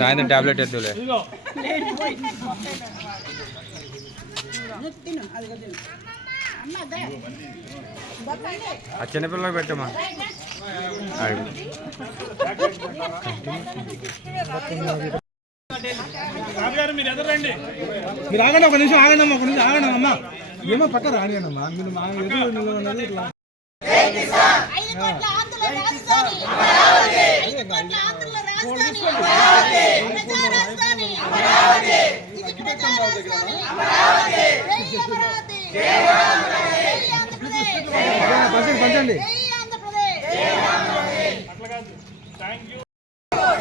సాయంత్రం టాబ్లెట్ ఎద్దులే ఆ చిన్నపిల్లలకు పెట్టమ్మా మీరు ఎదురండి, మీరు ఆగండి, ఒక నిమిషం ఆగండి అమ్మా, ఒక నిమిషం ఆగండి అమ్మా. ఏమో పక్క రానియనమ్మా, మీరు మా ఎదురు నిలవన్నది ఇట్లా పంచండి.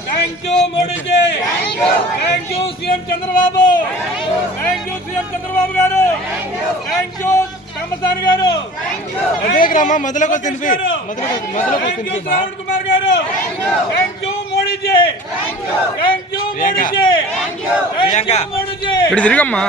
Thank you Modi ji, thank you CM Chandrababu, thank you CM Chandrababu గారు, థ్యాంక్ యూ కమ్మసాని గారు, థ్యాంక్ యూ శ్రావణ్ కుమార్ గారు, thank you Modi ji, thank you Modi ji, thank you Modi ji. తిరిగమ్మా.